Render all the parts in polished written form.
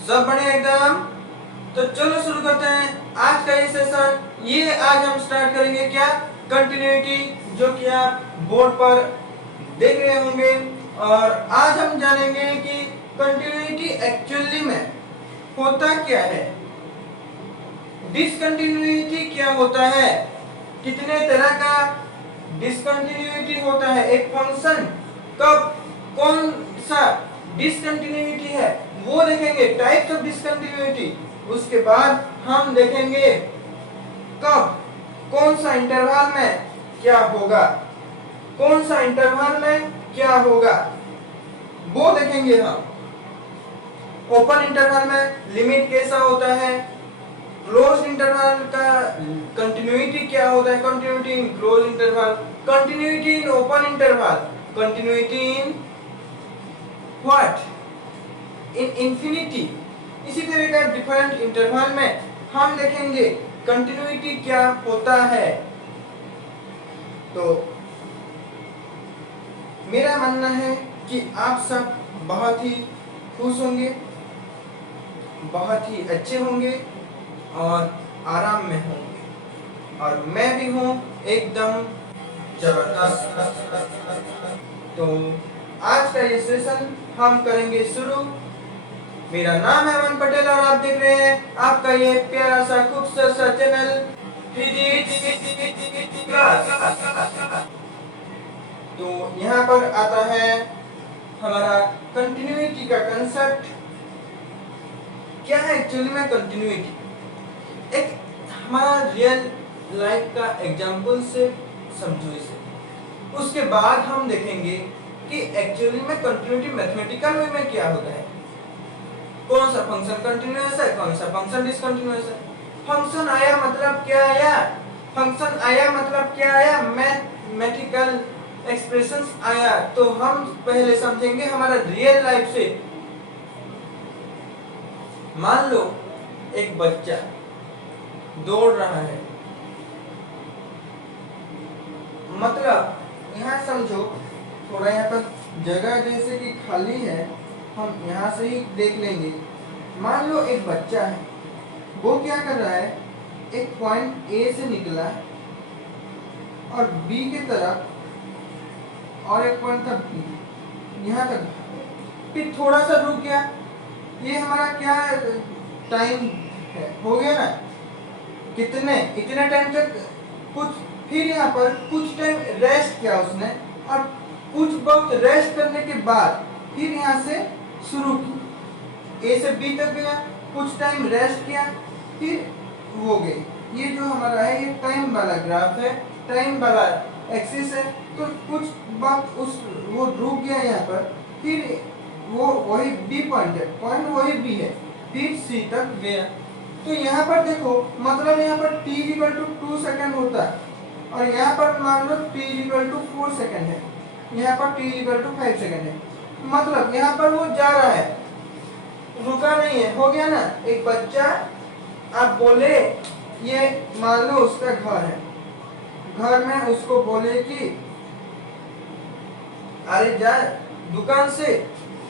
सब बढ़िया एकदम। तो चलो शुरू करते हैं आज का ये सेशन। ये आज हम स्टार्ट करेंगे क्या, कंटिन्यूटी, जो कि आप बोर्ड पर देख रहे होंगे। और आज हम जानेंगे कि कंटिन्यूटी एक्चुअली में होता क्या है, डिसकंटिन्यूटी क्या होता है, कितने तरह का डिसकंटिन्यूटी होता है, एक फंक्शन कब कौन सा डिसकंटिन्यूटी है वो देखेंगे, टाइप्स ऑफ डिसकंटिन्यूटी। उसके बाद हम देखेंगे कब कौन सा इंटरवल में क्या होगा, कौन सा इंटरवल में क्या होगा वो देखेंगे हम। ओपन इंटरवल में लिमिट कैसा होता है, क्लोज इंटरवल का कंटिन्यूटी क्या होता है, continuity in close interval, continuity in open interval, continuity in what, in infinity. इसी तरह का डिफरेंट इंटरवल में हम देखेंगे कंटिन्यूटी क्या होता है। तो मेरा मानना है कि आप सब बहुत ही खुश होंगे, बहुत ही अच्छे होंगे और आराम में होंगे, और मैं भी हूँ एकदम जबरदस्त। तो आज का ये सेशन हम करेंगे शुरू। मेरा नाम है अमन पटेल और आप देख रहे हैं आपका ये प्यारा सा खूबसूरत सा चैनल फिजिक्स क्लास। तो यहाँ पर आता है हमारा कंटिन्यूटी का कंसेप्ट। क्या है एक्चुअली में कंटिन्यूटी, एक हमारा रियल लाइफ का एग्जांपल से समझो इसे। उसके बाद हम देखेंगे कि एक्चुअली में कंटिन्यूटी मैथमेटिकल वे में क्या होता है, कौन सा फंक्शन कंटिन्यूअस है, कौन सा फंक्शन डिसकंटिन्यूअस है। फंक्शन आया मतलब क्या आया, फंक्शन आया मतलब क्या आया, मैथमेटिकल एक्सप्रेशंस आया। तो हम पहले समझेंगे हमारा रियल लाइफ से। मान लो एक बच्चा दौड़ रहा है, मतलब यहाँ समझो, थोड़ा यहाँ पर जगह जैसे कि खाली है, हम यहाँ से ही देख लेंगे। मान लो एक बच्चा है, वो क्या कर रहा है, एक पॉइंट ए से निकला और बी की तरफ, और एक पॉइंट था बी, यहाँ तक, फिर थोड़ा सा रुक गया। ये हमारा क्या टाइम है, हो गया ना, कितने इतने टाइम तक कुछ, फिर यहाँ पर कुछ टाइम रेस्ट किया उसने, और कुछ वक्त रेस्ट करने के बाद फिर यहाँ से शुरू की, ए से बी तक गया, कुछ टाइम रेस्ट किया, फिर हो गई। ये जो हमारा है ये टाइम वाला ग्राफ है, टाइम वाला एक्सिस है। तो कुछ वक्त उस वो रुक गया यहाँ पर, फिर वो वही बी पॉइंट है, पॉइंट वही बी है, फिर सी तक गया। तो यहाँ पर देखो, मतलब यहाँ पर t इक्वल टू 2 सेकेंड होता है, और यहाँ पर मान लो t इक्वल टू 4 सेकेंड है, यहाँ पर t इक्वल टू 5 सेकेंड है। मतलब यहाँ पर वो जा रहा है, रुका नहीं है। हो गया ना। एक बच्चा, आप बोले, ये मान लो उसका घर है, घर में उसको बोले कि अरे जा दुकान से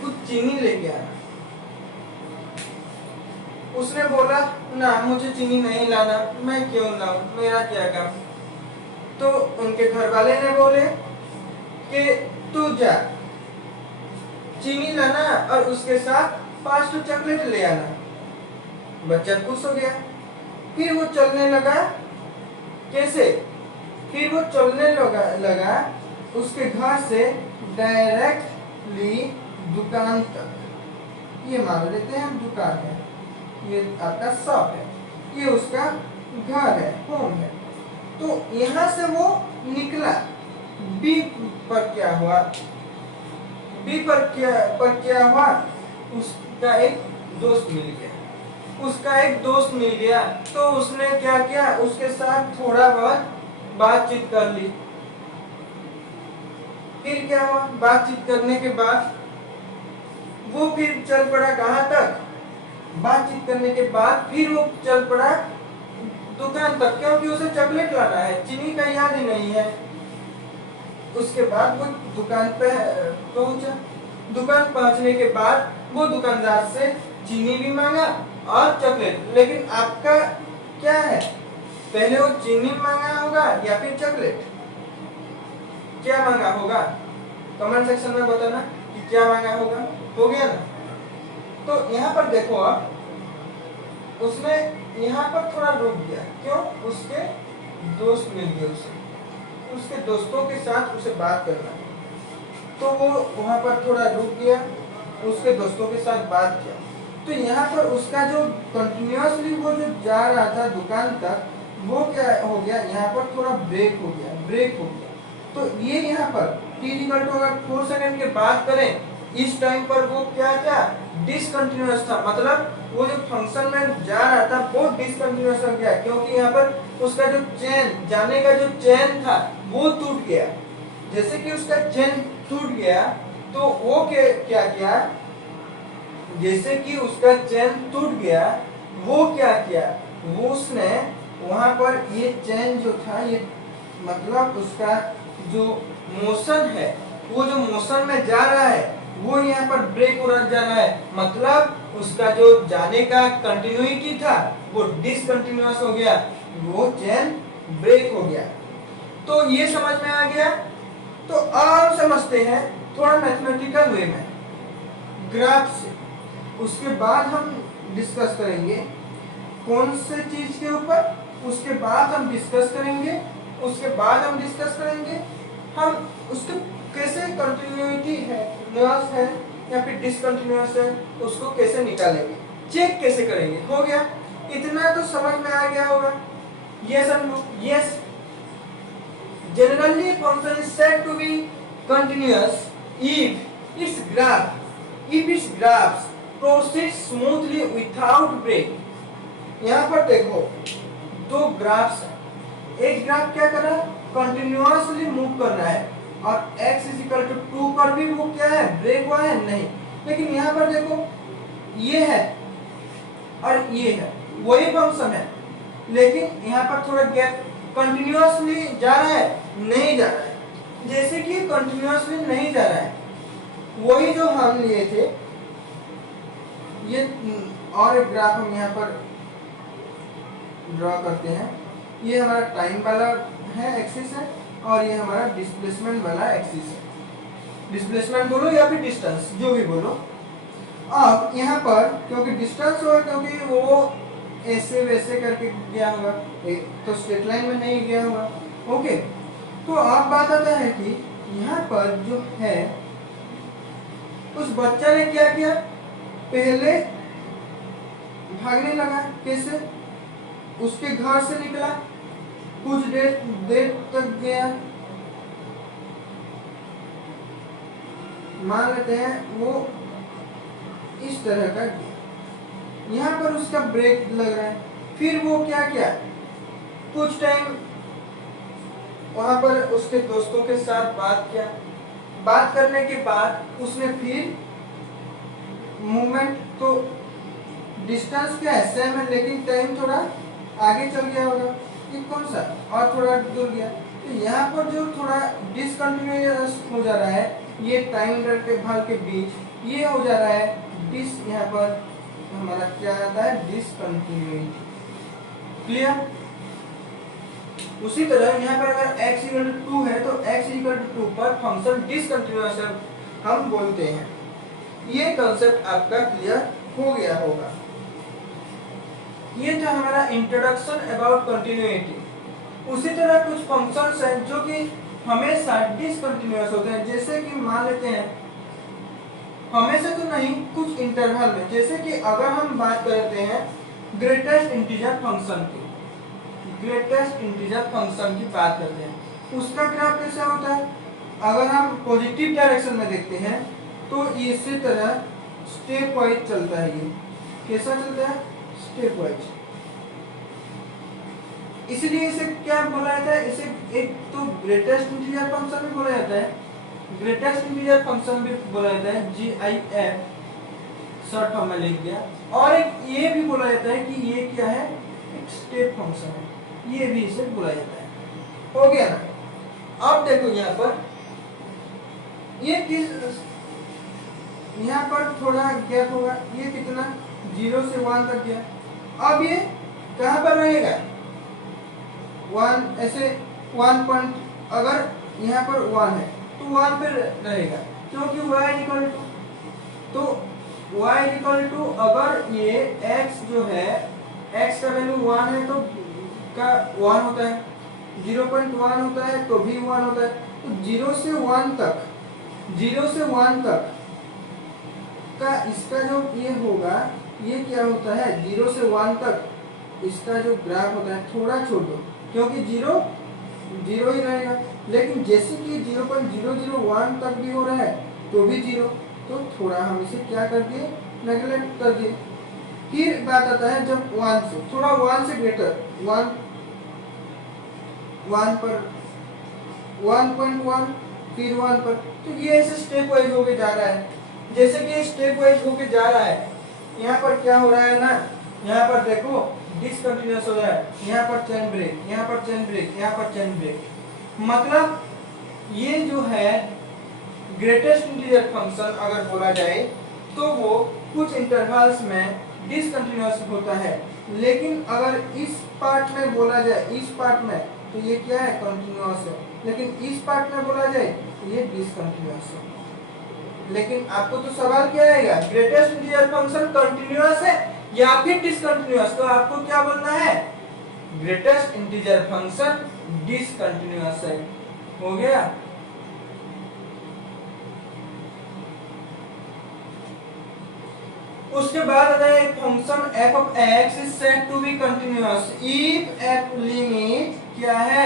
कुछ चीनी लेके आना। उसने बोला ना, मुझे चीनी नहीं लाना, मैं क्यों लाऊं, मेरा क्या काम। तो उनके घर वाले ने बोले कि तू जा चीनी लाना और उसके साथ 5 चॉकलेट ले आना। बच्चा खुश हो गया, फिर वो चलने लगा। कैसे, फिर वो चलने लगा उसके घर से डायरेक्टली दुकान तक। ये मान लेते हैं दुकान है, ये आपका शॉप है, ये उसका घर है, होम है। तो यहाँ से वो निकला, बी पर क्या हुआ, बी पर क्या हुआ, उसका एक दोस्त मिल गया, उसका एक दोस्त मिल गया। तो उसने क्या किया, उसके साथ थोड़ा बहुत बातचीत कर ली। फिर क्या हुआ, बातचीत करने के बाद वो फिर चल पड़ा कहाँ तक, बातचीत करने के बाद फिर वो चल पड़ा दुकान तक, क्योंकि उसे चॉकलेट लाना है, चीनी का याद ही नहीं है। उसके बाद वो दुकान पे पहुंचा। दुकान पहुंचने के बाद वो दुकानदार से चीनी भी मांगा और चॉकलेट, लेकिन आपका क्या है, पहले वो चीनी मांगा होगा या फिर चॉकलेट, क्या मांगा होगा? कमेंट सेक्शन में बताना कि क्या मांगा होगा। हो गया ना? तो यहाँ पर देखो आप, उसने यहाँ पर थोड़ा रुक गया, क्यों? उसके दोस्त मिल गए उसे, उसके दोस्तों के साथ उसे बात करना है, तो वो वहाँ पर थोड़ा रुक गया, उसके दोस्तों के साथ बात किया। तो यहाँ पर उसका जो कंटिन्यूअसली वो जो जा रहा था दुकान तक, वो क्या हो गया, यहाँ पर थोड़ा ब्रेक हो गया। तो ये यहाँ पर t इक्वल टू अगर 4 सेकंड के बाद करें, इस टाइम पर वो क्या था, डिसकंटिन्यूअस था, मतलब वो जो फंक्शन में जा रहा था वो डिसकंटिन्यूअस हो गया, क्योंकि यहाँ पर उसका जो चेन, जाने का जो चेन था वो टूट गया। जैसे कि उसका चेन टूट गया तो वो क्या किया, जैसे कि उसका चेन टूट गया, वो क्या किया, वो उसने वहां पर ये चेन जो था, ये मतलब उसका जो मोशन है, वो जो मोशन में जा रहा है वो यहाँ पर ब्रेक हो जा रहा है, मतलब उसका जो जाने का कंटिन्यूटी था वो डिसकंटिन्यूअस हो गया, वो चेन ब्रेक हो गया। तो ये समझ में आ गया। तो अब समझते हैं थोड़ा मैथमेटिकल वे में, ग्राफ से। उसके बाद हम डिस्कस करेंगे कौन से चीज के ऊपर, उसके बाद हम डिस्कस करेंगे हम उसके कैसे कंटिन्यूटी है, न्यूअस है या फिर डिसकंटिन्यूअस है, उसको कैसे निकालेंगे, चेक कैसे करेंगे। हो गया, इतना तो समझ में आ गया होगा। यस और no? Yes. Generally, function is said to be continuous if its graphs proceed smoothly without break. यहाँ पर देखो दो ग्राफ्स हैं, एक ग्राफ क्या कर रहा है, कंटिन्यूअसली मूव कर रहा है, और x इज इक्वल टू 2 पर भी वो क्या है, ब्रेक हुआ है नहीं। लेकिन यहाँ पर देखो ये है और ये है, वही फंक्शन है, लेकिन यहाँ पर थोड़ा गैप, कंटिन्यूअसली जा रहा है, नहीं जा रहा है। जैसे कि कंटिन्यूअसली नहीं जा रहा है, वही जो हम लिए थे, ये और एक ग्राफ हम यहाँ पर ड्रॉ करते हैं। ये हमारा टाइम वाला है, एक्सिस है, और ये हमारा डिस्प्लेसमेंट वाला एक्सिस है। डिस्प्लेसमेंट बोलो या फिर डिस्टेंस, जो भी बोलो। अब यहाँ पर क्योंकि डिस्टेंस होगा, क्योंकि वो ऐसे वैसे करके गया होगा, तो स्ट्रेट लाइन में नहीं गया होगा। ओके, तो अब बात आता है कि यहाँ पर जो है, उस बच्चा ने क्या किया, पहले भागने लगा। कैसे? उसके घर से निकला, कुछ देर तक गया, मान लेते हैं वो इस तरह का गया, यहाँ पर उसका ब्रेक लग रहा है। फिर वो क्या किया, कुछ टाइम वहां पर उसके दोस्तों के साथ बात किया, बात करने के बाद उसने फिर मूवमेंट, तो डिस्टेंस क्या है, सेम है, लेकिन टाइम थोड़ा आगे चल गया होगा, ये कौन सा, और थोड़ा दूर गया। तो यहाँ पर जो थोड़ा डिसकंटिन्यूअस हो जा रहा है, ये टाइम इंटरवल के बीच ये हो जा रहा है डिस, यहाँ पर हमारा क्या आता है, डिसकंटिन्यूटी। क्लियर? उसी तरह यहाँ पर अगर x इक्वल टू 2 है तो x इक्वल टू 2 पर फंक्शन डिसकंटिन्यूअस है, हम बोलते हैं। ये कंसेप्ट आपका क्लियर हो गया होगा। ये था हमारा इंट्रोडक्शन अबाउट कंटिन्यूटी। उसी तरह कुछ फंक्शंस हैं जो कि हमेशा डिसकंटिन्यूअस होते हैं, जैसे कि मान लेते हैं, हमेशा तो नहीं, कुछ इंटरवल में। जैसे कि अगर हम बात करते हैं ग्रेटेस्ट इंटीजर फंक्शन की, बात करते हैं, उसका ग्राफ कैसा होता है, अगर हम पॉजिटिव डायरेक्शन में देखते हैं तो इसी तरह स्टेप वाइज चलता है। ये कैसा चलता है, स्टेप वाइज। इसलिए इसे क्या बोला जाता है, इसे एक तो ग्रेटेस्ट इंटीजर फंक्शन भी बोला जाता है, ग्रेटेस्ट इंटीजर फंक्शन भी बोला जाता है, GIF शॉर्ट फॉर्म में लिख दिया। और एक ये भी बोला जाता है कि ये क्या है, एक स्टेप फंक्शन है, ये भी इसे बोला जाता है। हो गया ना? अब देखो यहाँ पर ये किस, यहाँ पर थोड़ा गैप होगा, ये कितना 0 से 1 तक गया। अब ये कहाँ पर रहेगा, 1 ऐसे 1 पॉइंट, अगर यहाँ पर 1 है तो 1 पे रहेगा, क्योंकि y इक्वल टू, तो y इक्वल टू, अगर ये x जो है, x का वैल्यू 1 है तो का 1 होता है, 0.1 होता है तो भी 1 होता है। तो 0 से 1 तक, 0 से 1 तक का इसका जो ये होगा, ये क्या होता है, 0 से 1 तक इसका जो ग्राफ होता है थोड़ा छोड़ो, क्योंकि 0 0 ही रहेगा। लेकिन जैसे कि 0.001 तक भी हो रहा है तो भी 0, तो थोड़ा हम इसे क्या कर दिए, नेगलेक्ट कर दिए। फिर बात आता है जब 1 से थोड़ा 1 से ग्रेटर, 1 पर 1.1, फिर 1 पर, तो ये ऐसे स्टेप वाइज होके जा रहा है। जैसे कि स्टेप वाइज होके जा रहा है, यहाँ पर क्या हो रहा है ना, यहाँ पर देखो डिसकंटिन्यूअस हो रहा है, यहाँ पर चेन ब्रेक, यहाँ पर चेन ब्रेक, यहाँ पर चेन ब्रेक, मतलब ये जो है ग्रेटेस्ट इंटीजर फंक्शन अगर बोला जाए तो वो कुछ इंटरवल्स में डिसकंटिन्यूअस होता है। लेकिन अगर इस पार्ट में बोला जाए, इस पार्ट में, तो ये क्या है, कंटिन्यूअस है। लेकिन इस पार्ट में बोला जाए तो ये डिसकंटिन्यूअस है। लेकिन आपको तो सवाल क्या आएगा, ग्रेटेस्ट इंटीजर फंक्शन कंटिन्यूअस है या फिर डिसकंटिन्यूअस, तो आपको क्या बोलना है, ग्रेटेस्ट इंटीजर फंक्शन डिसकंटिन्यूअस है। हो गया। उसके बाद आता है function f of x is said to be continuous if f limit क्या है,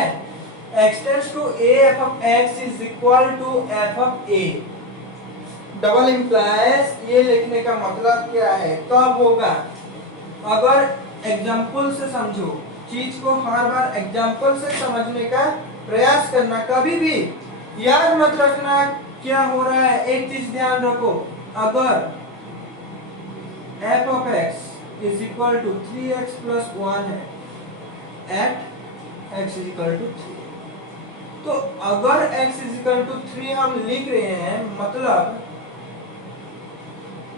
x tends to a, f of x is equal to f of a। Double implies ये लिखने का मतलब क्या है, कब होगा, अगर एग्जाम्पल से समझो चीज को, हर बार एग्जाम्पल से समझने का प्रयास करना, कभी भी याद मत रखना क्या हो रहा है। एक चीज ध्यान रखो, अगर f of x is equal to 3x plus 1 है at x is equal to 3, तो अगर x is equal to 3 हम लिख रहे हैं, मतलब,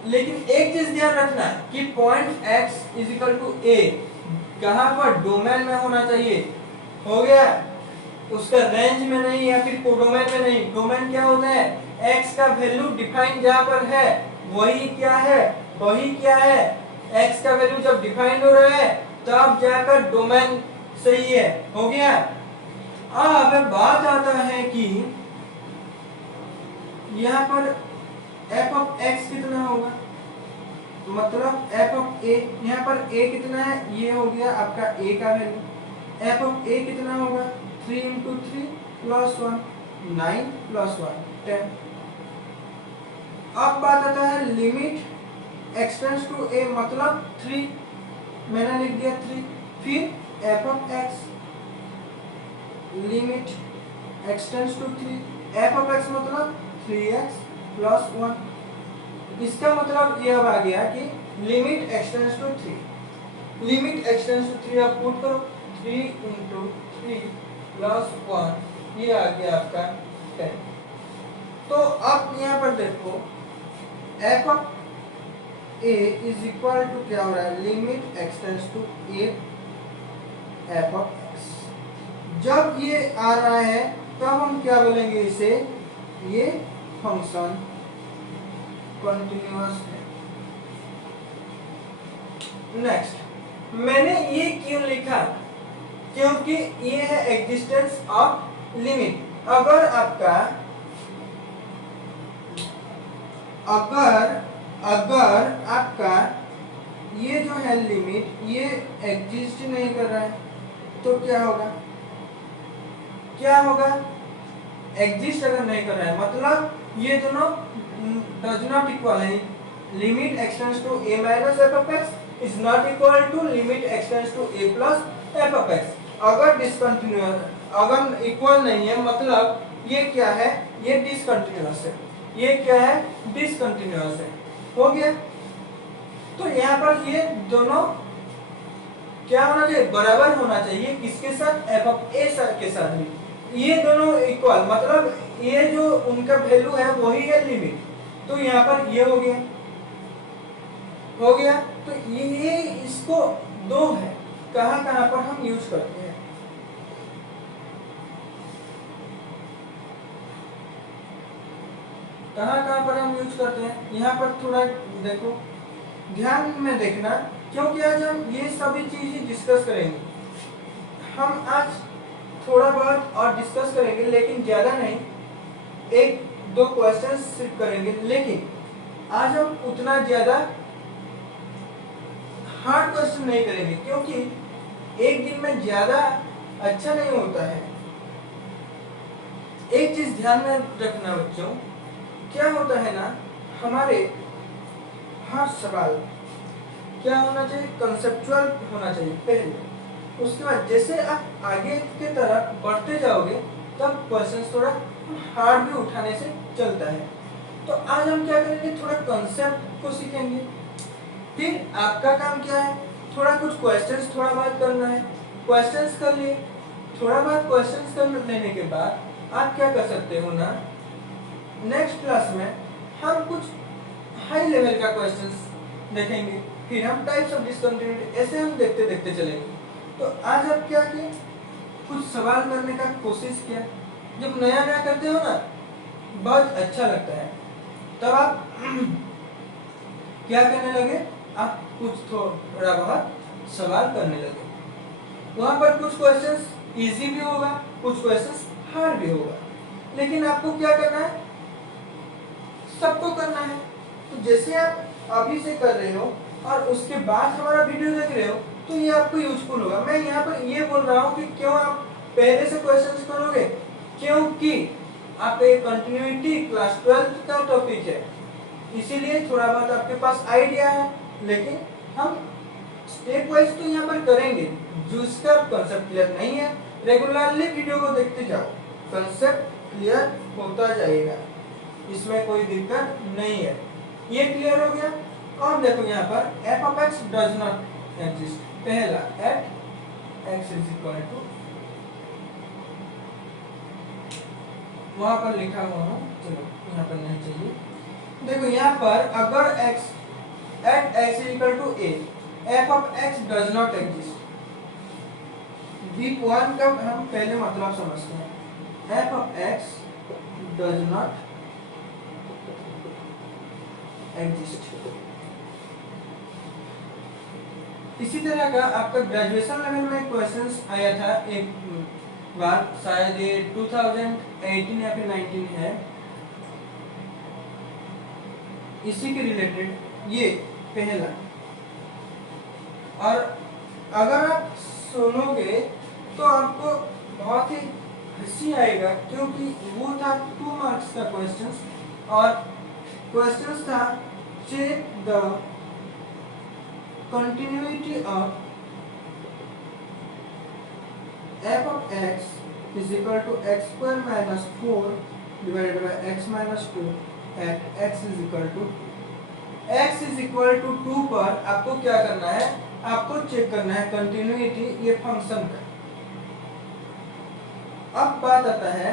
लेकिन एक चीज ध्यान रखना कि point x is equal to a कहां पर, डोमेन में होना चाहिए। हो गया, उसका रेंज में नहीं या फिर कोडोमेन में नहीं। डोमेन क्या होता है, x का वैल्यू डिफाइन जहां पर है वही क्या है, वही क्या है, x का वैल्यू जब डिफाइन हो रहा है तब जाकर डोमेन सही है। हो गया। अब बात आता है कि यहाँ पर f of x कितना होगा, मतलब f of a, यहाँ पर a कितना है, ये हो गया आपका a का वैल्यू। f of a कितना होगा, 3 into 3 plus 1, 9 plus 1, 10। अब बात आता है limit x tends to a, मतलब 3, मैंने लिख दिया 3। फिर f of x, limit x tends to 3, f of x मतलब 3x plus 1। इसका मतलब ये अब आ गया कि limit x tends to 3, limit x tends to 3 आप पुट करो, 3 into 3 plus 1, ये आ गया आपका 10। तो अब यहाँ पर देखो f of a is equal to क्या हो रहा है, limit x tends to a f of x। जब ये आ रहा है तब हम क्या बोलेंगे इसे, ये फंक्शन कंटिन्यूअस है। नेक्स्ट, मैंने ये क्यों लिखा, क्योंकि ये है एग्जिस्टेंस ऑफ लिमिट। अगर आपका ये जो है लिमिट, ये एग्जिस्ट नहीं कर रहा है तो क्या होगा, क्या होगा, एग्जिस्ट अगर नहीं कर रहा है मतलब ये दोनों डज नॉट इक्वल है। Limit x tends to a minus f of x is not equal to limit x tends to a plus f of x। अगर डिसकंटिन्यूअस, अगर इक्वल नहीं है मतलब ये क्या है, ये डिसकंटिन्यूअस है। ये क्या है, डिसकंटिन्यूअस है। हो गया। तो यहाँ पर ये दोनों क्या होना चाहिए, बराबर होना चाहिए, किसके साथ, f of a के साथ भी। ये दोनों इक्वल, मतलब ये जो उनका वैल्यू है वही है लिमिट। तो यहाँ पर ये हो गया, हो गया। तो ये इसको दो है, कहाँ कहाँ पर हम यूज करते हैं। कहाँ कहाँ पर हम यूज करते हैं, यहाँ पर थोड़ा देखो, ध्यान में देखना, क्योंकि आज हम ये सभी चीजें डिस्कस करेंगे। हम आज थोड़ा बहुत और डिस्कस करेंगे, लेकिन ज्यादा नहीं, एक दो क्वेश्चन सिर्फ करेंगे, लेकिन आज हम उतना ज्यादा हार्ड क्वेश्चन नहीं करेंगे, क्योंकि एक दिन में ज्यादा अच्छा नहीं होता है। एक चीज ध्यान में रखना बच्चों, क्या होता है ना, हमारे हर सवाल क्या होना चाहिए, कंसेप्चुअल होना चाहिए पहले, उसके बाद जैसे आप आगे की तरफ बढ़ते जाओगे तब क्वेश्चन थोड़ा हार्ड भी उठाने से चलता है। तो आज हम क्या करेंगे, थोड़ा कंसेप्ट को सीखेंगे, फिर आपका काम क्या है, थोड़ा कुछ क्वेश्चंस थोड़ा बहुत करना है, क्वेश्चंस कर लिए, थोड़ा बहुत क्वेश्चंस कर लेने के बाद आप क्या कर सकते हो ना, नेक्स्ट क्लास में हम कुछ हाई लेवल का क्वेश्चंस देखेंगे, फिर हम टाइप्स ऑफ डिसकंटिन्यूटी, ऐसे हम देखते देखते चलेंगे। तो आज आप क्या किए, कुछ सवाल करने का कोशिश किया। जब नया नया करते हो ना, बहुत अच्छा लगता है, तब आप क्या करने लगे, आप कुछ थोड़ा बहुत सवाल करने लगे। वहां पर कुछ क्वेश्चंस इजी भी होगा, कुछ क्वेश्चंस हार्ड भी होगा, लेकिन आपको क्या करना है, सबको करना है। तो जैसे आप अभी से कर रहे हो और उसके बाद हमारा वीडियो देख रहे हो, तो ये आपको यूजफुल होगा। मैं यहाँ पर ये बोल रहा हूँ कि क्यों आप पहले से क्वेश्चंस करोगे, क्योंकि आप एक कंटिन्यूटी क्लास 12 का टॉपिक है, इसीलिए थोड़ा बहुत आपके पास आइडिया है, लेकिन हम स्टेप वाइज तो यहाँ पर करेंगे। जो इसका कंसेप्ट क्लियर नहीं है, रेगुलरली वीडियो को देखते जाओ, कंसेप्ट क्लियर होता जाएगा, इसमें कोई दिक्कत नहीं है। ये क्लियर हो गया। और देखो यहाँ पर f of x does not exist, पहला at x is equal to, वहां पर लिखा हुआ हूँ, चलो यहाँ पर नहीं चाहिए। देखो यहाँ पर अगर x at x is equal to a, f of x does not exist, V1 का हम पहले मतलब समझते हैं, f of x does not exist। इसी तरह का आपका ग्रेजुएशन लेवल में क्वेश्चंस आया था एक बार, शायद ये 2018 या फिर 19 है, इसी के रिलेटेड ये पहला। और अगर आप सुनोगे तो आपको बहुत ही हंसी आएगा, क्योंकि वो था 2 मार्क्स का क्वेश्चंस, और क्वेश्चंस था check the continuity of f of x is equal to x square minus 4 divided by x minus 2 at x is equal to 2 पर आपको क्या करना है, आपको चेक करना है कंटिन्यूटी ये फंक्शन का। अब बात आता है,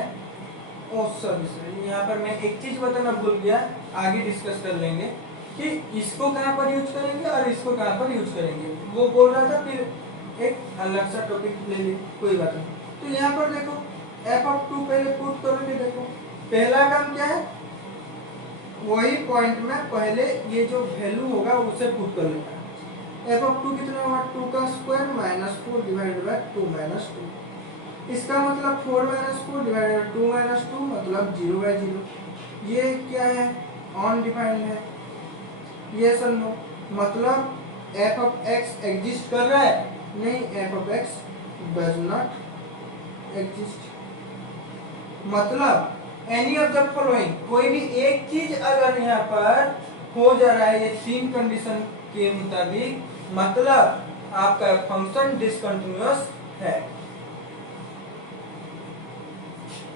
सॉरी यहाँ पर मैं एक चीज बताना भूल गया, आगे डिस्कस कर लेंगे कि इसको कहाँ पर यूज करेंगे और इसको कहाँ पर यूज करेंगे, वो बोल रहा था, फिर एक अलग सा टॉपिक ले ली, कोई बात नहीं। तो यहाँ पर देखो f of 2 पहले पुट करोगे, देखो पहला काम क्या है, वही पॉइंट में पहले ये जो वैल्यू होगा उसे पुट कर लेना है। f of 2 कितना होगा, 2 का square minus 4 divided by 2 minus 2, इसका मतलब 4 माइनस 4 डिवाइडेड बाय 2 माइनस 2 मतलब 0 बाय 0। ये क्या है, अनडिफाइंड है, ये सर नो, मतलब f of x एग्जिस्ट कर रहा है, नहीं, f of x does not exist. मतलब एनी ऑफ द फॉलोइंग, कोई भी एक चीज अगर यहाँ पर हो जा रहा है ये 3 कंडीशन के मुताबिक, मतलब आपका फंक्शन डिसकंटिन्यूअस है।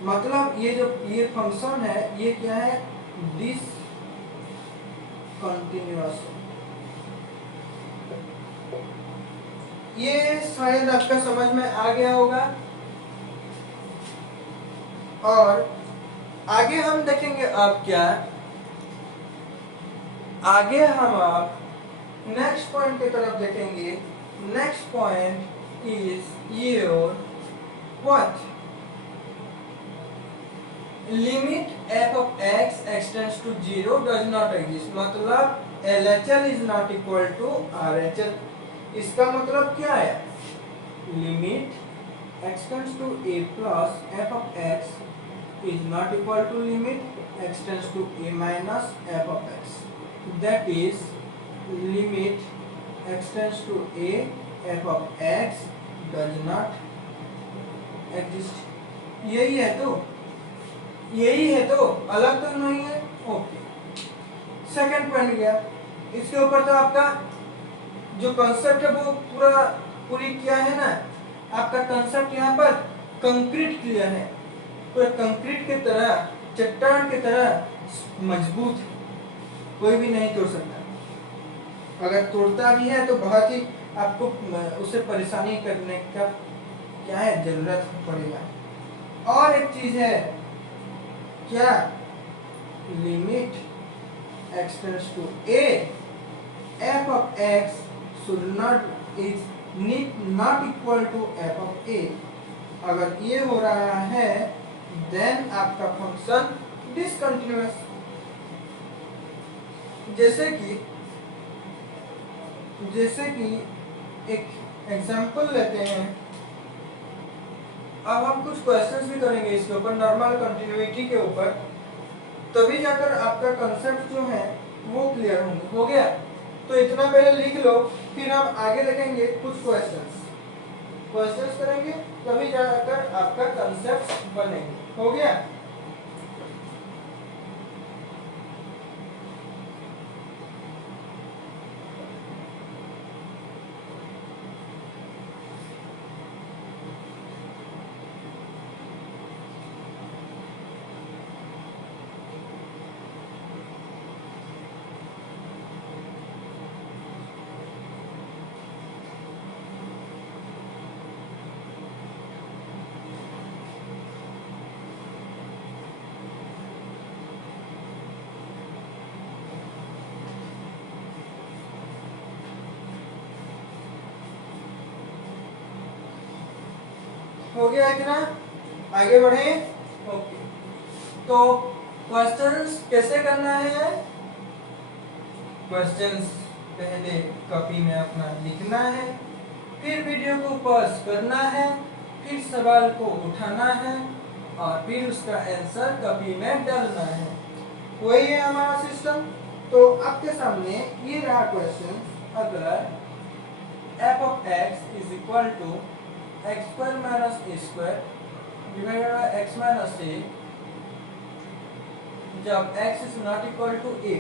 मतलब ये फंक्शन है, ये क्या है, कंटिन्यूअस। ये शायद आपका समझ में आ गया होगा। और आगे हम देखेंगे अब क्या, आगे हम आप नेक्स्ट पॉइंट की तरफ देखेंगे। Next point is your what, limit f of x extends to 0 does not exist, मतलब LHL is not equal to RHL। इसका मतलब क्या है, limit x tends to a plus f of x is not equal to limit x tends to a minus f of x, that is limit x tends to a f of x does not exist। यही है तो, यही है तो, अलग तो नहीं है। ओके, सेकंड पॉइंट गया। इसके ऊपर तो आपका जो कॉन्सेप्ट है वो पूरी क्या है ना, आपका कॉन्सेप्ट यहाँ पर कंक्रीट क्लियर है, तो कंक्रीट की तरह, चट्टान की तरह मजबूत है, कोई भी नहीं तोड़ सकता। अगर तोड़ता भी है तो बहुत ही आपको उसे परेशानी करने का क्या है, जरूरत पड़ेगा। और एक चीज है क्या, limit x tends to a f of x should not is not equal to f of a। अगर ये हो रहा है देन आपका फंक्शन डिसकंटिन्यूअस। जैसे कि एक एग्जांपल लेते हैं। अब हम कुछ क्वेश्चंस भी करेंगे इसके ऊपर, नॉर्मल कंटिन्यूटी के ऊपर, तभी जाकर आपका कंसेप्ट जो है वो क्लियर होंगे। हो गया, तो इतना पहले लिख लो, फिर हम आगे देखेंगे कुछ क्वेश्चंस करेंगे, तभी जाकर आपका कंसेप्ट बनेंगे। हो गया, हो गया इतना, आगे बढ़े। ओके, तो क्वेश्चंस कैसे करना है, क्वेश्चंस पहले कॉपी में अपना लिखना है, फिर वीडियो को पॉज करना है, फिर सवाल को उठाना है और फिर उसका आंसर कॉपी में डालना है। वही है हमारा सिस्टम। तो आपके सामने ये रहा क्वेश्चन, अगर f of x is equal to x square minus a square divided by x minus a, जब x is not equal to a,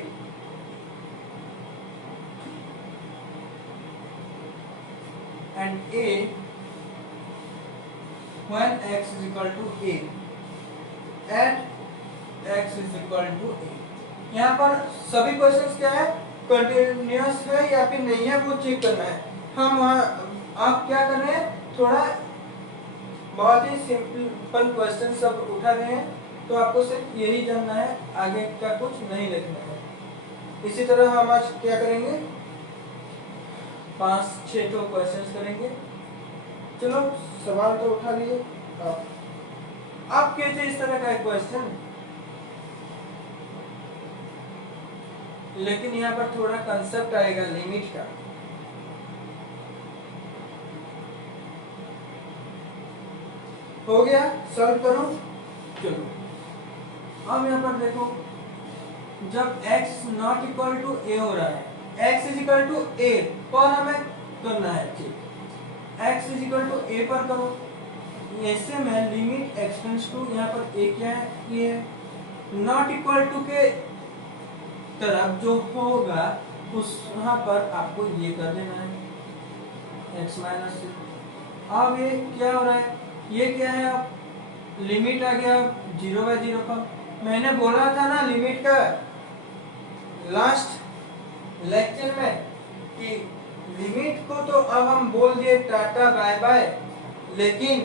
and a when x is equal to a, at x is equal to a। यहाँ पर सभी questions क्या है, continuous है या फिर नहीं है वो चेक करना है। हम आप क्या कर रहे हैं, थोड़ा बहुत ही सिंपल क्वेश्चन सब उठा रहे हैं, तो आपको सिर्फ यही जानना है, आगे का कुछ नहीं लिखना है। इसी तरह हम आज क्या करेंगे, 5-6 तो क्वेश्चंस करेंगे। चलो सवाल तो उठा लिए। आप कहते इस तरह का एक क्वेश्चन, लेकिन यहाँ पर थोड़ा कंसेप्ट आएगा लिमिट का। हो गया, सॉल्व करो। चलो अब यहाँ पर देखो, जब x not equal to a हो रहा है, x is equal to a पर हमें करना है check, x is equal to a पर करो। ऐसे में लिमिट x टेंड्स टू, यहाँ पर a क्या है, ये नॉट इक्वल टू के तरफ जो होगा उस वहां पर आपको ये कर देना है x माइनस। अब ये क्या हो रहा है, ये क्या है, अब लिमिट आ गया 0/0 का। मैंने बोला था ना लिमिट का लास्ट लेक्चर में कि लिमिट को तो अब हम बोल दिए टाटा बाय बाय, लेकिन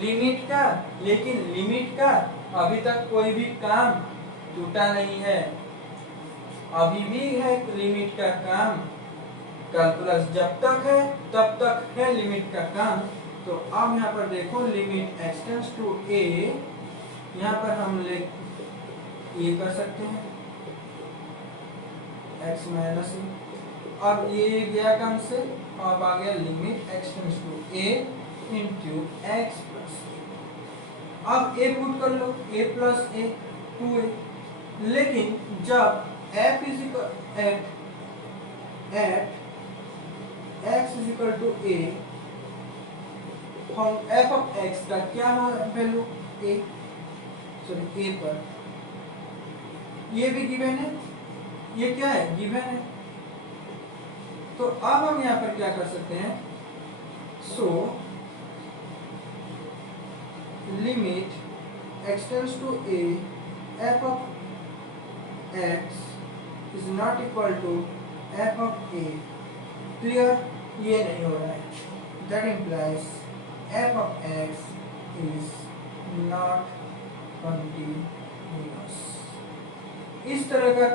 लिमिट का अभी तक कोई भी काम टूटा नहीं है, अभी भी है लिमिट का काम। कैलकुलस जब तक है तब तक है लिमिट का काम। तो अब यहाँ पर देखो limit x tends to a, यहाँ पर हम ये कर सकते हैं x माइनस ए। अब ये गया काम से, अब आ गया limit x tends to a into x plus. अब a पुट कर लो, a प्लस a 2a। लेकिन जब f is equal at x is equal to a, हम f ऑफ x का क्या वैल्यू a, सॉरी a पर, ये भी गिवन है, ये क्या है गिवन है। तो अब हम यहाँ पर क्या कर सकते हैं, so limit x tends to a f of x is not equal to f of a। Clear, ये नहीं हो रहा है, that implies f of x is not continuous। इस तरह का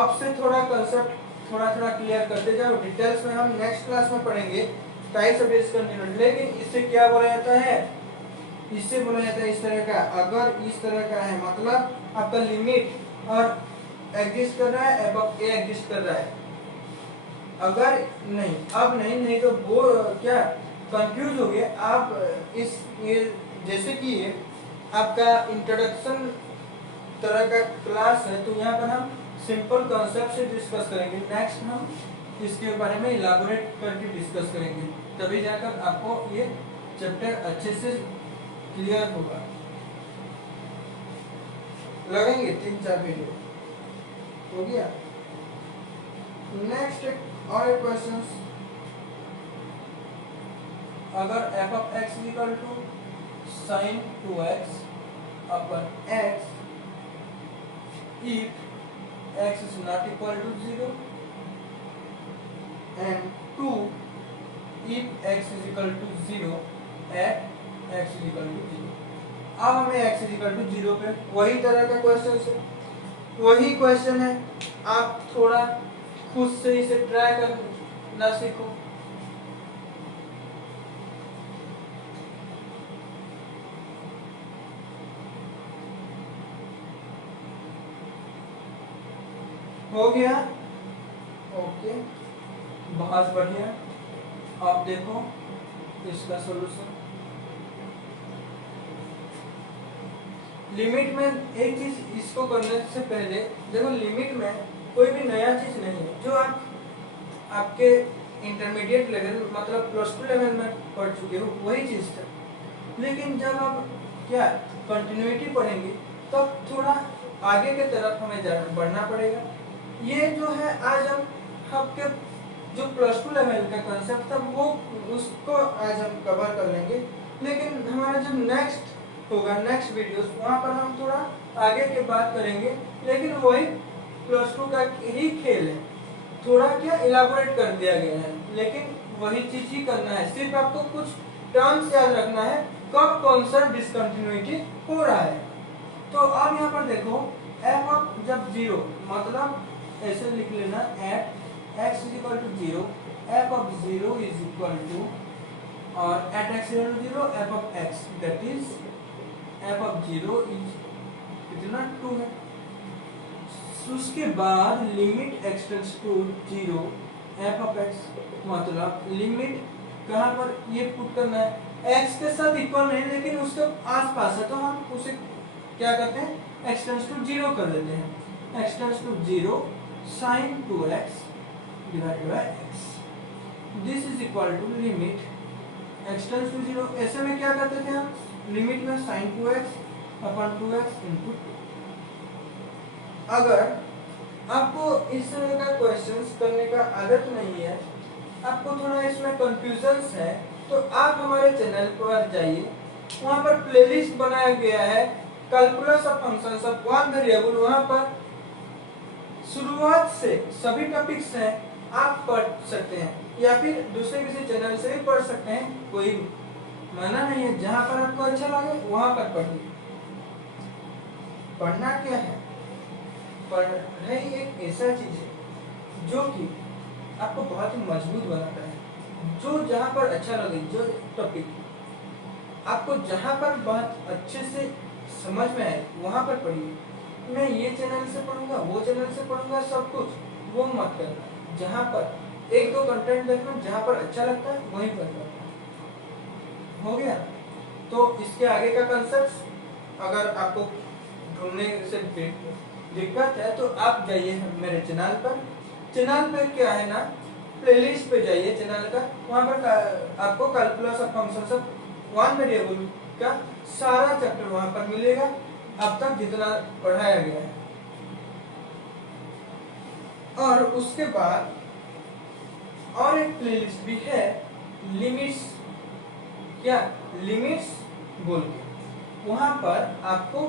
अब से थोड़ा कंसेप्ट थोड़ा क्लियर करते जाओ, डिटेल्स में हम नेक्स्ट क्लास में पढ़ेंगे टाइप्स ऑफ डिसकंटिन्यूटी। लेकिन इससे क्या बोला जाता है, इससे बोला जाता है इस तरह का, अगर इस तरह का है मतलब आपका लिमिट और एग्जिस्ट कर रहा है, f of a एग्जिस्ट कर रहा है। अगर नहीं, अब नहीं तो वो क्या कंफ्यूज हो गए आप। इस ये जैसे कि ये आपका इंट्रोडक्शन तरह का क्लास है, तो यहाँ पर हम सिंपल कॉन्सेप्ट से डिस्कस करेंगे। नेक्स्ट हम इसके बारे में इलाबोरेट करके डिस्कस करेंगे, तभी जाकर आपको ये चैप्टर अच्छे से क्लियर होगा। लगेंगे 3-4 वीडियो, हो गया। नेक्स्ट और एक क्वेश्चन, अगर f of x is equal to sin 2x upon x if x is not equal to 0 and 2 if x is equal to 0 at x is equal to 0। अब हमें x is equal to 0 पे वही तरह का question है, वही question है, आप थोड़ा खुद से इसे ट्राई करना सीखो। हो गया, ओके, बहुत बढ़िया। आप देखो इसका सॉल्यूशन। लिमिट में एक चीज इसको करने से पहले देखो, लिमिट में कोई भी नया चीज नहीं है, जो आप आपके इंटरमीडिएट लेवल मतलब +2 लेवल में पढ़ चुके हो वही चीज था। लेकिन जब आप क्या कंटिन्यूटी पढ़ेंगे तब थोड़ा आगे के तरफ हमें बढ़ना पड़ेगा। ये जो है आज हम आपके जो +2 लेवल का कंसेप्ट था वो उसको आज हम कवर कर लेंगे। लेकिन हमारा जब नेक्स्ट होगा, नेक्स्ट वीडियोस, वहाँ पर हम थोड़ा आगे की बात करेंगे। लेकिन वही +2 का ही खेल है, थोड़ा क्या इलाबोरेट कर दिया गया है, लेकिन वही चीज ही करना है। सिर्फ आपको कुछ टर्म्स याद रखना है कब कौन सा डिसकंटिन्यूटी हो रहा है। तो अब यहाँ पर देखो f ऑफ जब 0 मतलब ऐसे लिख लेना at x is equal to 0 f of 0 is equal to, और at x equal to 0 f of x that is f of 0 is कितना 2 है। उसके बाद limit x tends to 0 f of x, मतलब लिमिट कहाँ पर ये पुट करना है, x के साथ इक्वल नहीं लेकिन उसके आसपास है, तो हम उसे क्या करते हैं x टेंड्स टू 0 कर देते हैं। x tends to 0 sin 2x divided by x, this is equal to limit x tends to 0। ऐसे में क्या करते थे हम, लिमिट में sin 2x upon 2x into 2। अगर आपको इस तरह का क्वेश्चंस करने का आदत नहीं है, आपको थोड़ा इसमें कंफ्यूजन्स है, तो आप हमारे चैनल पर जाइए, वहाँ पर प्लेलिस्ट बनाया गया है calculus of functions of one variable. वहाँ पर शुरुआत से सभी टॉपिक्स हैं, आप पढ़ सकते हैं, या फिर दूसरे किसी चैनल से भी पढ़ सकते हैं, कोई मना नहीं है। जहाँ पर आपको अच्छा लगे वहाँ पर पढ़िए। पढ़ना क्या है, पढ़ाई एक ऐसा चीज है जो कि आपको बहुत ही मजबूत बनाता है। जो जहाँ पर अच्छा लगे, जो टॉपिक आपको जहाँ पर बहुत अच्छे से समझ में आए वहाँ पर पढ़िए। मैं ये चैनल से पढ़ूंगा, वो चैनल से पढ़ूंगा, सब कुछ वो मत करना। जहाँ पर एक दो कंटेंट देखना, जहाँ पर अच्छा लगता है वहीं पर करना। हो गया। तो इसके आगे का कंसेप्ट अगर आपको ढूंढने से दिक्कत है तो आप जाइए मेरे चैनल पर। चैनल पे क्या है ना, प्लेलिस्ट पे जाइए चैनल का, वहाँ पर आपको calculus of functions of one variable का सारा चैप्टर वहाँ पर मिलेगा, अब तक जितना पढ़ाया गया है। और उसके बाद और एक प्लेलिस्ट भी है, लिमिट्स, क्या लिमिट्स बोल के, वहाँ पर आपको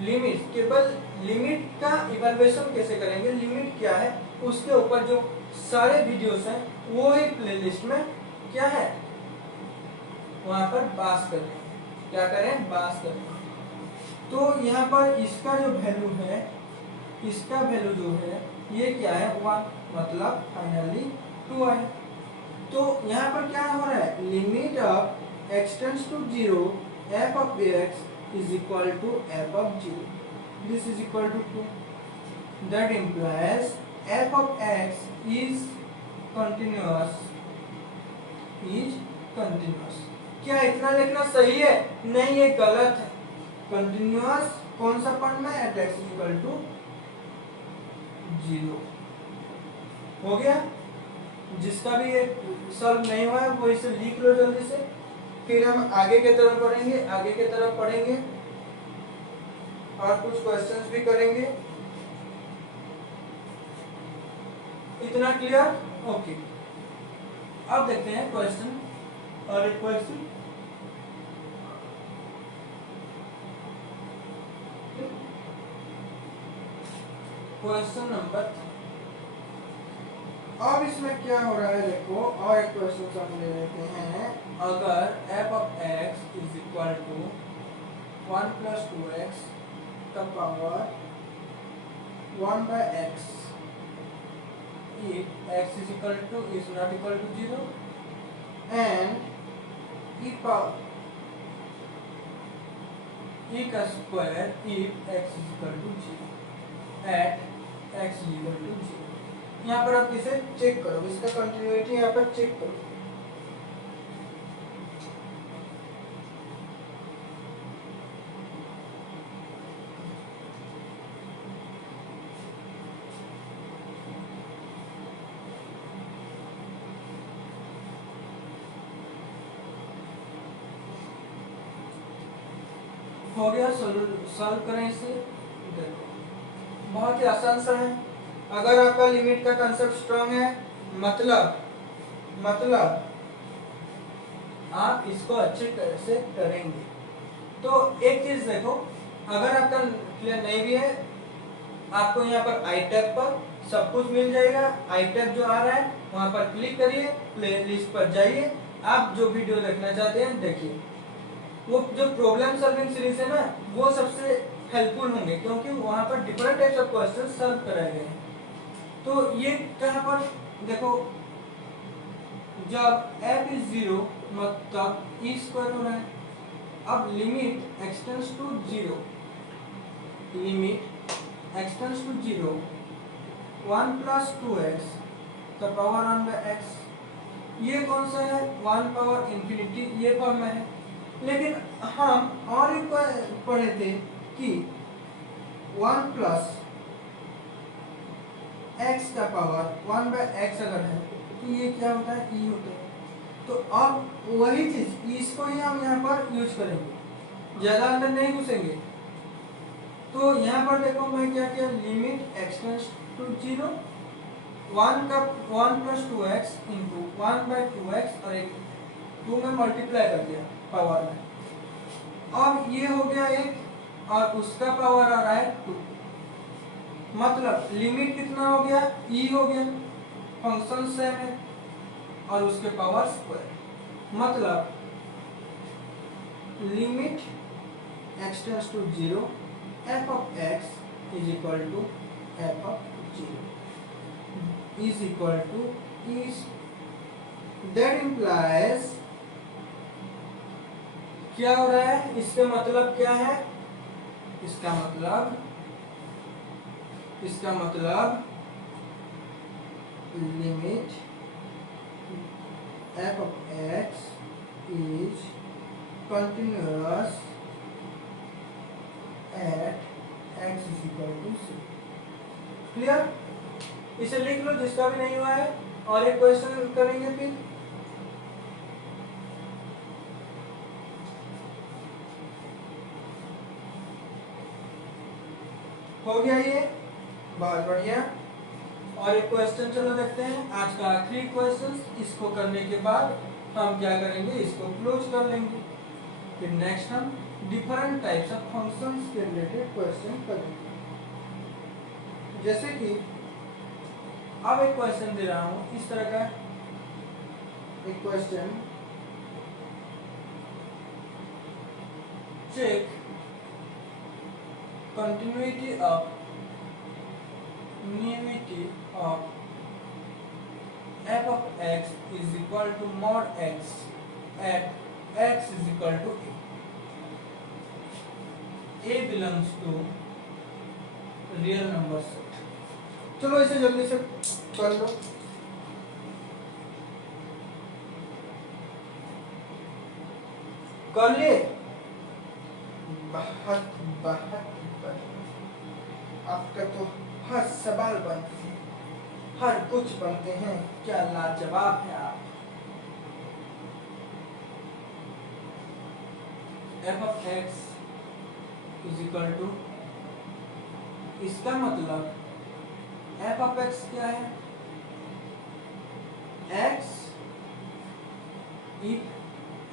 लिमिट, केवल लिमिट का इवैल्यूएशन कैसे करेंगे, लिमिट क्या है, उसके ऊपर जो सारे वीडियोस हैं वो एक प्लेलिस्ट में क्या है वहां पर बात करें। क्या करें, बात करें। तो यहाँ पर इसका जो वैल्यू है, इसका वैल्यू जो है ये क्या है, 1, मतलब फाइनली 2 है। तो यहाँ पर क्या हो रहा है, limit of x tends to 0 f of x is equal to f of 0, this is equal to 2, that implies f of x is continuous, is continuous। क्या इतना लिखना सही है? नहीं, ये गलत है। कंटिन्यूअस कौन सा पढ़ना है, एट एक्स इक्वल टू 0। हो गया। जिसका भी ये सॉल्व नहीं हुआ है वो इसे लिख लो जल्दी से, फिर हम आगे की तरफ पढ़ेंगे, आगे की तरफ पढ़ेंगे और कुछ क्वेश्चंस भी करेंगे। इतना क्लियर? ओके। अब देखते हैं क्वेश्चन, और एक क्वेश्चन नंबर। अब इसमें क्या हो रहा है देखो, और एक क्वेश्चन हम ले लेते हैं। अगर f of x is equal to 1 + 2x का power 1 by x, if x is not equal to 0 and e का square if x is equal to 0 at x is equal to 0। यहाँ पर आप इसे चेक करो, इसका कंटिन्यूटी यहाँ पर चेक करो। हो गया, सॉल्व करें इसे। देखो बहुत ही आसान सा है। अगर आपका लिमिट का कंसेप्ट स्ट्रांग है, मतलब आप इसको अच्छे तरह से करेंगे। तो एक चीज देखो, अगर आपका क्लियर नहीं भी है, आपको यहाँ पर आई टैब पर सब कुछ मिल जाएगा। आई टैब जो आ रहा है वहां पर क्लिक करिए, प्लेलिस्ट पर जाइए, आप जो वीडियो देखना चाहते हैं देखिए। वो जो प्रॉब्लम सॉल्विंग सीरीज है ना, वो सबसे हेल्पफुल होंगे, क्योंकि वहां पर different types of question solve कराए गए हैं। तो ये कहाँ पर देखो, जब f इज 0 मतलब e स्क्वायर होना है। अब limit x tends to 0, limit x tends to 0 1 + 2x का पावर 1 by x, ये कौन सा है, 1 पावर इंफिनिटी, ये फॉर्म में है। लेकिन हम और एक पढ़े थे कि 1 + x का पावर 1 by x अगर है तो ये क्या होता है, e होता है। तो अब वही चीज इसको ही हम यहाँ पर यूज करेंगे, ज्यादा अंदर नहीं घुसेंगे। तो यहाँ पर देखो मैं क्या किया, limit x tends to 0 1 + 2x into 1 by 2x और एक 2 में मल्टीप्लाई कर दिया पावर में। अब ये हो गया एक और उसका पावर आ रहा है 2, मतलब लिमिट कितना हो गया, e हो गया, फंक्शन सेम है और उसके पावर स्क्वायर, मतलब limit x tends to 0 f of x is equal to f of 0। is equal to is, that implies क्या हो रहा है, इसका मतलब क्या है, इसका मतलब limit f of x is continuous at x is equal to c। Clear? इसे लिख लो जिसका भी नहीं हुआ है, और एक क्वेश्चन करेंगे फिर। हो गया ये, बहुत बढ़िया। और एक क्वेश्चन चलो देखते हैं, आज का आखिरी क्वेश्चन। इसको करने के बाद हम क्या करेंगे, इसको क्लोज कर लेंगे। फिर नेक्स्ट हम डिफरेंट टाइप्स ऑफ फंक्शंस के रिलेटेड क्वेश्चन करेंगे। जैसे कि अब एक क्वेश्चन दे रहा हूं इस तरह का, एक question, check continuity of f of x is equal to mod x at x is equal to a. A belongs to real number set। चलो इसे जल्दी से कर लो। कर लिए? बहुत आपका तो हर सवाल बनते हैं, हर कुछ बनते हैं, क्या लाजवाब है आप। f of x is equal to, इसका मतलब f of x क्या है, x if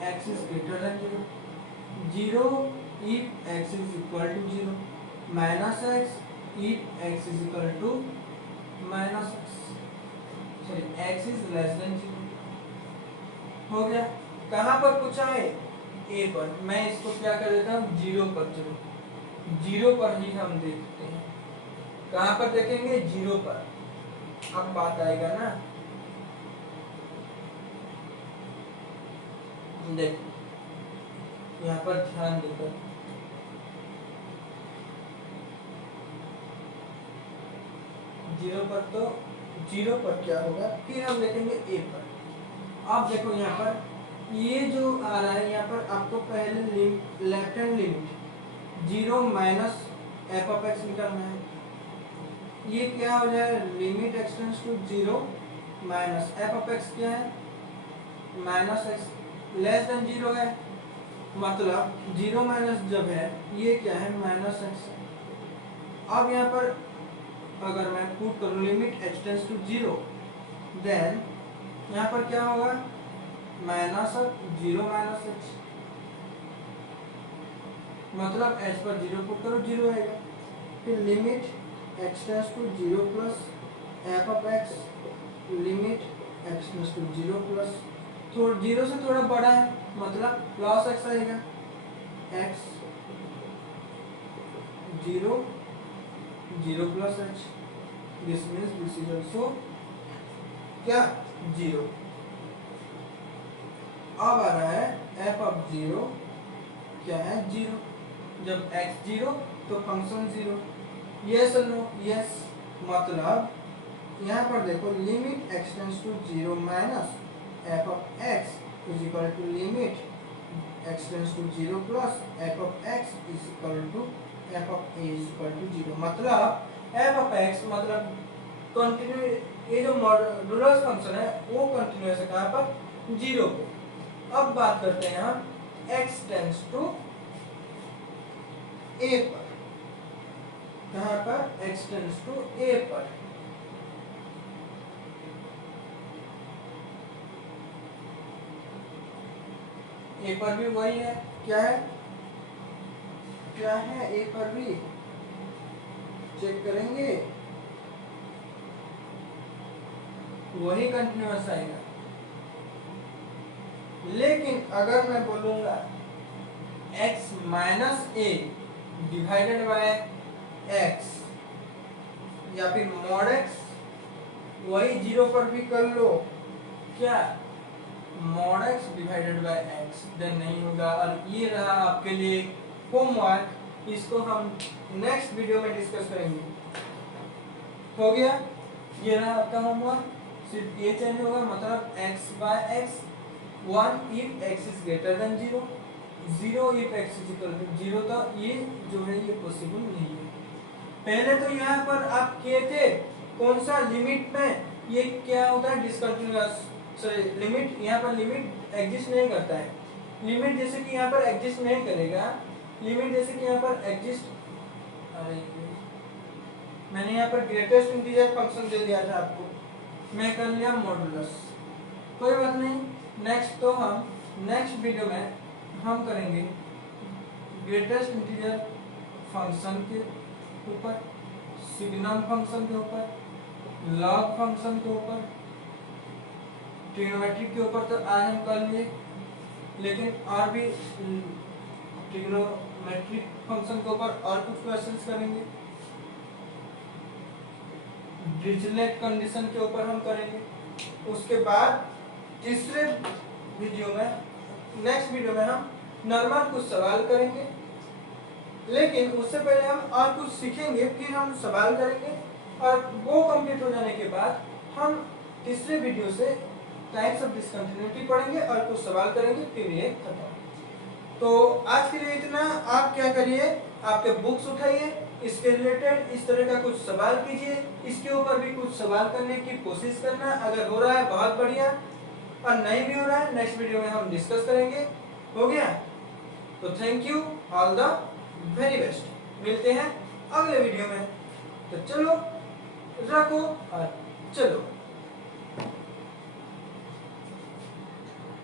x is greater than 0, 0 if x is equal to 0, minus x if x is equal to minus x, sorry x is less than 0। हो गया। कहाँ पर पूछा है, a पर। मैं इसको क्या कर देता हूँ, 0 पर। चलो 0 पर ही हम देखते हैं। कहाँ पर देखेंगे, 0 पर। अब बात आएगा ना, देखो यहाँ पर ध्यान देकर, 0 पर, तो 0 पर क्या होगा, फिर हम देखेंगे a पर। अब देखो यहाँ पर ये जो आ रहा है, यहाँ पर आपको पहले left hand limit 0 minus f of x निकालना है। ये क्या हो जाए, limit x tends to 0 minus f of x क्या है, माइनस x लेस देन 0 है, मतलब 0 माइनस जब है, ये क्या है, माइनस x। अब यहाँ पर अगर मैं पुट करूँ limit h tends to 0, then यहाँ पर क्या होगा, माइनस 0 माइनस h, मतलब h पर 0 पुट करो 0 आएगा। फिर limit h tends to 0 plus f of x, limit x tends to 0 plus, थोड़ा 0 से थोड़ा बड़ा है, मतलब प्लस x आएगा, x 0 0 plus h, this means this is also क्या, 0। अब आ रहा है f ऑफ 0 क्या है, 0। जब x 0 तो फंक्शन 0। यस और नो, यस। मतलब यहाँ पर देखो limit x tends to 0 minus f of x is equal to limit x tends to 0 plus f of x is equal to f of a is equal to 0। मतलब f of x मतलब continue, ये जो modulus function है वो continuous है कहाँ पर, 0 पे। अब बात करते हैं हम x टेंड्स टू a पर, कहाँ पर, x टेंड्स टू a पर। a पर भी वही है, क्या है, क्या है, a पर भी चेक करेंगे, वही कंटिन्यूअस आएगा। लेकिन अगर मैं बोलूंगा x minus a divided by x, या फिर मॉड x वही 0 पर भी कर लो, क्या mod x divided by x, then नहीं होगा। और ये रहा आपके लिए होमवर्क, इसको हम नेक्स्ट वीडियो में डिस्कस करेंगे। हो गया, ये रहा आपका होमवर्क, सिर्फ ये चेंज होगा, मतलब x bye x 1 if x is greater than 0, 0 if x is equal to 0, तो ये जो है ये पॉसिबल नहीं है। पहले तो यहाँ पर आप किए थे कौन सा लिमिट में ये क्या होता है डिसकंटिन्यूअस, सॉरी लिमिट, यहाँ पर लिमिट एग्जिस्ट नहीं करता है। लिमिट जैसे कि यहाँ पर एग्जिस्ट नहीं करेगा, लिमिट जैसे कि यहाँ पर एग्जिस्ट, अरे मैंने यहाँ पर ग्रेटेस्ट इंटीजर फंक्शन दे दिया था आपको, मैं कर लिया मॉडुलस, कोई बात नहीं। नेक्स्ट तो हम नेक्स्ट वीडियो में हम करेंगे ग्रेटेस्ट इंटीजर फंक्शन के ऊपर, सिग्नम फंक्शन के ऊपर, लॉग फंक्शन के ऊपर, ट्रिग्नोमेट्रिक के ऊपर तो आज हम कर लिए, लेकिन और भी ट्रिग्नोमेट्रिक फंक्शन के ऊपर और कुछ क्वेश्चंस करेंगे, डिरिचलेट कंडीशन के ऊपर हम करेंगे। उसके बाद तीसरे वीडियो में, नेक्स्ट वीडियो में हम नॉर्मल कुछ सवाल करेंगे, लेकिन उससे पहले हम और कुछ सीखेंगे, फिर हम सवाल करेंगे, और वो कंप्लीट हो जाने के बाद हम तीसरे वीडियो से टाइप्स ऑफ डिसकंटिन्यूटी पढ़ेंगे और कुछ सवाल करेंगे, फिर ये खत्म। तो आज के लिए इतना। आप क्या करिए, आपके बुक्स उठाइए, इसके रिलेटेड इस तरह का कुछ सवाल कीजिए, इसके ऊपर भी कुछ सवाल करने की कोशिश करना, अगर हो रहा है बहुत बढ़िया, और नहीं भी हो रहा है नेक्स्ट वीडियो में हम डिस्कस करेंगे। हो गया, तो thank you, all the very best, मिलते हैं अगले वीडियो में। तो चलो रखो और चलो।